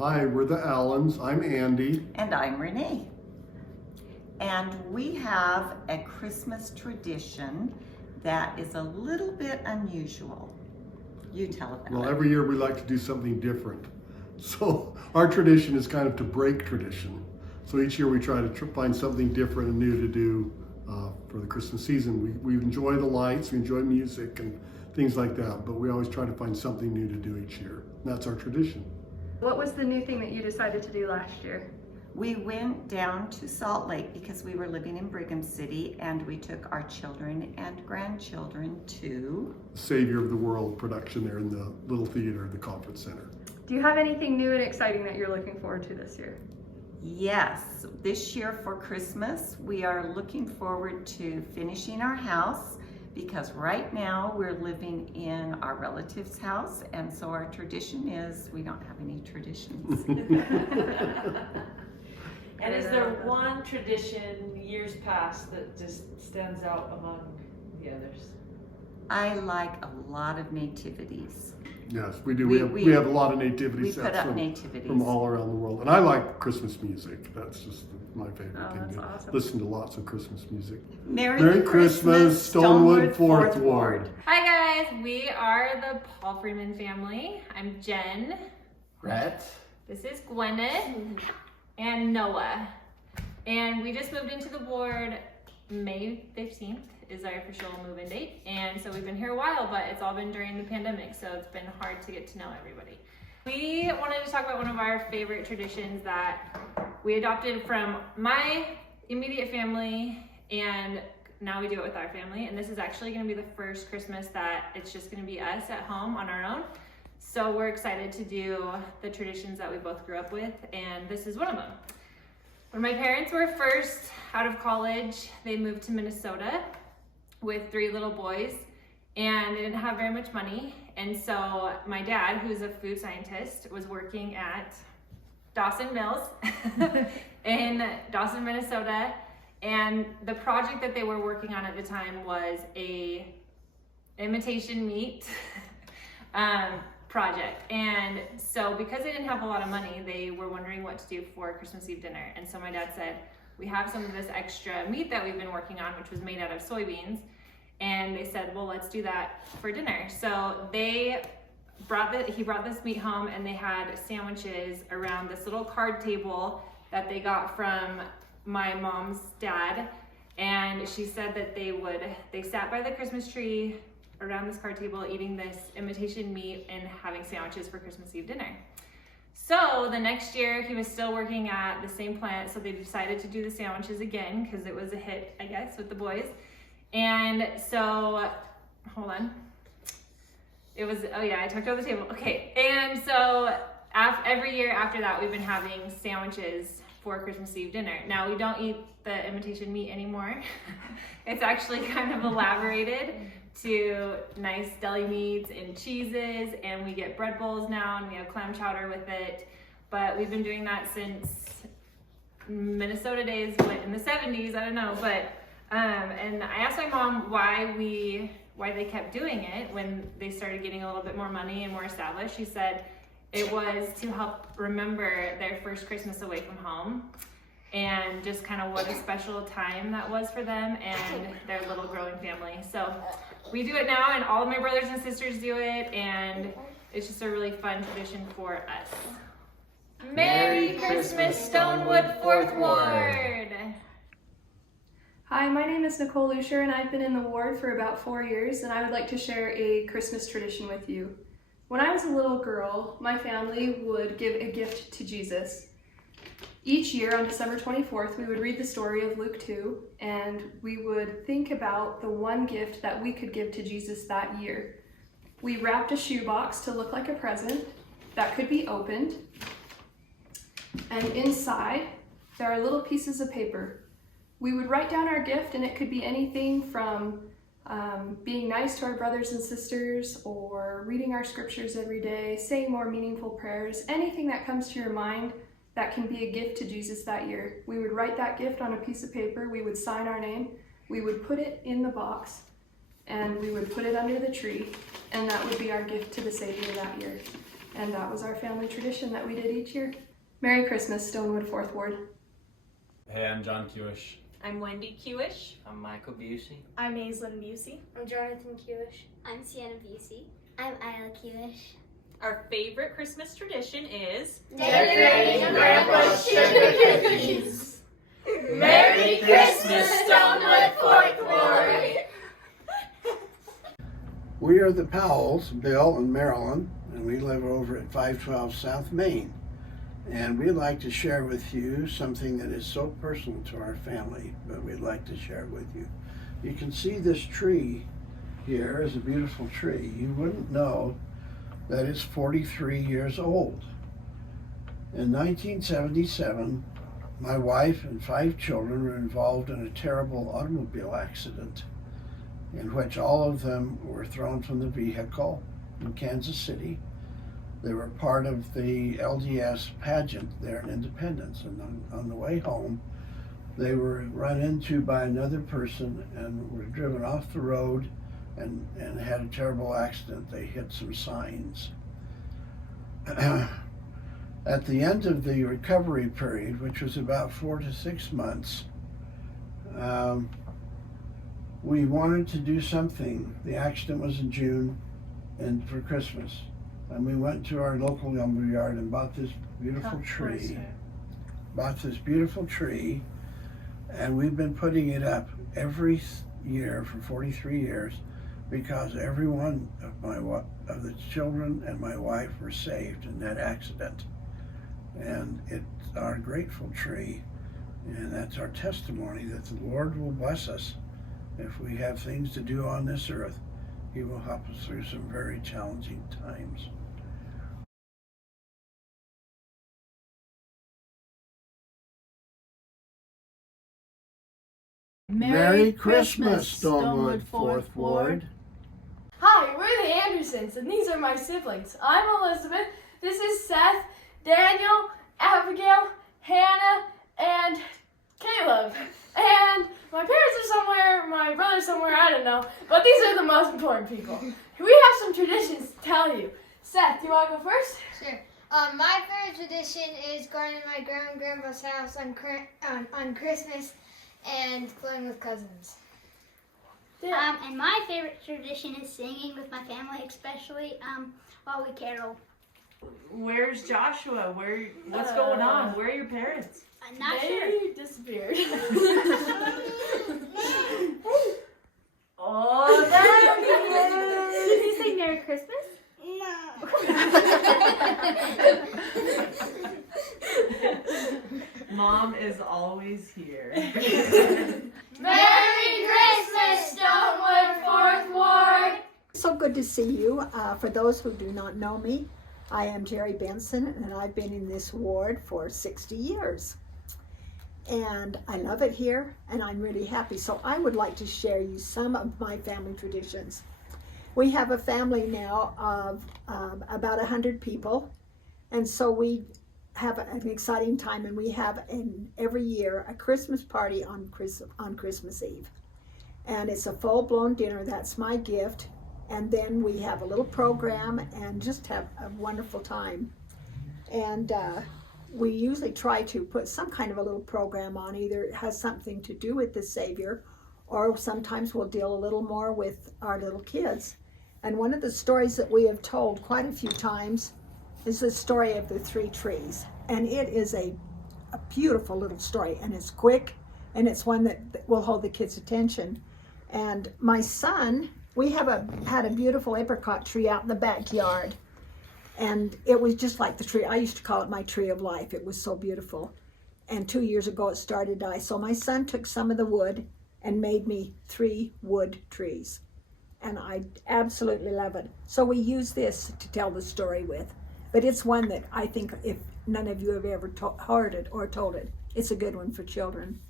Hi, we're the Allens. I'm Andy. And I'm Renee. And we have a Christmas tradition that is a little bit unusual. You tell about it. Well, every year we like to do something different. So our tradition is kind of to break tradition. So each year we try to find something different and new to do for the Christmas season. We enjoy the lights, we enjoy music and things like that, but we always try to find something new to do each year. And that's our tradition. What was the new thing that you decided to do last year? We went down to Salt Lake because we were living in Brigham City, and we took our children and grandchildren to Savior of the World production there in the little theater at the conference center. Do you have anything new and exciting that you're looking forward to this year? Yes, this year for Christmas, we are looking forward to finishing our house because right now we're living in our relative's house, and so our tradition is we don't have any traditions. And is there one tradition years past that just stands out among the others? I like a lot of nativities. Yes, we do. We have a lot of nativity We sets put up nativities. from all around the world. And I like Christmas music. That's just my favorite thing that's to awesome. listen to lots of Christmas music. Merry Christmas, Stonewood, Fourth Ward. Hi guys, we are the Paul Freeman family. I'm Jen. Rhett. This is Gwyneth and Noah. And we just moved into the ward May 15th is our official move-in date. And so we've been here a while, but it's all been during the pandemic, so it's been hard to get to know everybody. We wanted to talk about one of our favorite traditions that we adopted from my immediate family, and now we do it with our family. And this is actually gonna be the first Christmas that it's just gonna be us at home on our own. So we're excited to do the traditions that we both grew up with, and this is one of them. When my parents were first out of college, they moved to Minnesota with 3 little boys, and they didn't have very much money. And so my dad, who's a food scientist, was working at Dawson Mills in Dawson, Minnesota. And the project that they were working on at the time was a imitation meat project. And so because they didn't have a lot of money, they were wondering what to do for Christmas Eve dinner. And so my dad said, we have some of this extra meat that we've been working on, which was made out of soybeans. And they said, well, let's do that for dinner. So he brought this meat home, and they had sandwiches around this little card table that they got from my mom's dad. And she said that they sat by the Christmas tree around this card table eating this imitation meat and having sandwiches for Christmas Eve dinner. So the next year he was still working at the same plant, so they decided to do the sandwiches again because it was a hit, I guess, with the boys. And so, hold on. It was, oh yeah, I talked over the table. Okay, and so every year after that, we've been having sandwiches for Christmas Eve dinner. Now, we don't eat the imitation meat anymore. It's actually kind of elaborated to nice deli meats and cheeses, and we get bread bowls now, and we have clam chowder with it. But we've been doing that since Minnesota days, in the 70s, I don't know, but and I asked my mom why they kept doing it when they started getting a little bit more money and more established. She said it was to help remember their first Christmas away from home and just kind of what a special time that was for them and their little growing family. So we do it now, and all of my brothers and sisters do it, and it's just a really fun tradition for us. Merry Christmas, Stonewood, Fourth Ward! Hi, my name is Nicole Lucier, and I've been in the ward for about 4 years, and I would like to share a Christmas tradition with you. When I was a little girl, my family would give a gift to Jesus. Each year on December 24th, we would read the story of Luke 2, and we would think about the one gift that we could give to Jesus that year. We wrapped a shoebox to look like a present that could be opened, and inside there are little pieces of paper. We would write down our gift, and it could be anything from being nice to our brothers and sisters, or reading our scriptures every day, saying more meaningful prayers, anything that comes to your mind that can be a gift to Jesus that year. We would write that gift on a piece of paper, we would sign our name, we would put it in the box, and we would put it under the tree, and that would be our gift to the Savior that year. And that was our family tradition that we did each year. Merry Christmas, Stonewood 4th Ward. Hey, I'm John Kewish. I'm Wendy Kewish. I'm Michael Busey. I'm Aislinn Busey. I'm Jonathan Kewish. I'm Sienna Busey. I'm Isla Kewish. Our favorite Christmas tradition is Decorating Grandpa's sugar cookies. Merry Christmas, Stonewood 4th Ward. We are the Powells, Bill and Marilyn, and we live over at 512 South Main. And we'd like to share with you something that is so personal to our family, but we'd like to share it with you. You can see this tree here is a beautiful tree. You wouldn't know that it's 43 years old. In 1977, my wife and 5 children were involved in a terrible automobile accident in which all of them were thrown from the vehicle in Kansas City. They were part of the LDS pageant there in Independence, and on the way home, they were run into by another person and were driven off the road and had a terrible accident. They hit some signs. At the end of the recovery period, which was about 4 to 6 months, we wanted to do something. The accident was in June and for Christmas. And we went to our local lumberyard and bought this beautiful tree. And we've been putting it up every year for 43 years because every one of the children and my wife were saved in that accident. And it's our grateful tree, and that's our testimony that the Lord will bless us if we have things to do on this earth. He will help us through some very challenging times. Merry Christmas, Stonewood 4th Ward. Hi, we're the Andersons, and these are my siblings. I'm Elizabeth, this is Seth, Daniel, Abigail, Hannah, and Caleb. And my parents are somewhere, my brother's somewhere, I don't know. But these are the most important people. We have some traditions to tell you. Seth, do you want to go first? Sure. My favorite tradition is going to my grandma and grandpa's house on Christmas and playing with cousins. And my favorite tradition is singing with my family, especially while we carol. Where's Joshua? What's going on? Where are your parents? I'm not They sure. disappeared. Oh, there Did you say Merry Christmas? Mom is always here. Merry Christmas, Stonewood 4th Ward. So good to see you. For those who do not know me, I am Jerry Benson, and I've been in this ward for 60 years. And I love it here, and I'm really happy. So I would like to share you some of my family traditions. We have a family now of about 100 people, and so we have an exciting time, and we have every year a Christmas party on Christmas Eve. And it's a full-blown dinner. That's my gift. And then we have a little program and just have a wonderful time. And we usually try to put some kind of a little program on. Either it has something to do with the Savior, or sometimes we'll deal a little more with our little kids. And one of the stories that we have told quite a few times is the story of the 3 trees. And it is a beautiful little story, and it's quick, and it's one that will hold the kids' attention. And my son, we had a beautiful apricot tree out in the backyard, and it was just like the tree. I used to call it my tree of life. It was so beautiful. And 2 years ago it started to die. So my son took some of the wood and made me 3 wood trees. And I absolutely love it. So we use this to tell the story with. But it's one that I think if none of you have ever heard it or told it, it's a good one for children.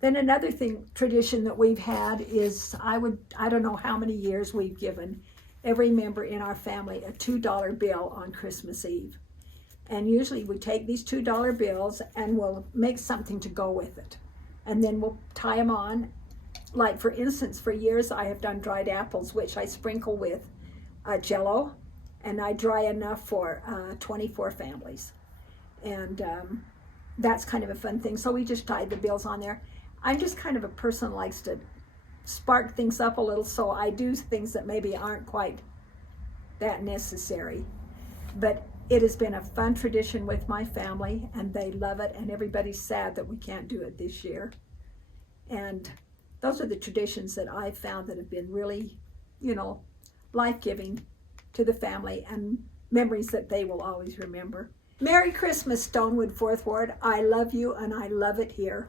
Then another tradition that we've had is, I don't know how many years we've given every member in our family a $2 bill on Christmas Eve. And usually we take these $2 bills and we'll make something to go with it. And then we'll tie them on. Like for instance, for years I have done dried apples, which I sprinkle with Jell-O and I dry enough for 24 families. And that's kind of a fun thing. So we just tied the bills on there. I'm just kind of a person who likes to spark things up a little, so I do things that maybe aren't quite that necessary. But it has been a fun tradition with my family, and they love it, and everybody's sad that we can't do it this year. And those are the traditions that I've found that have been really, life-giving to the family, and memories that they will always remember. Merry Christmas, Stonewood 4th Ward. I love you, and I love it here.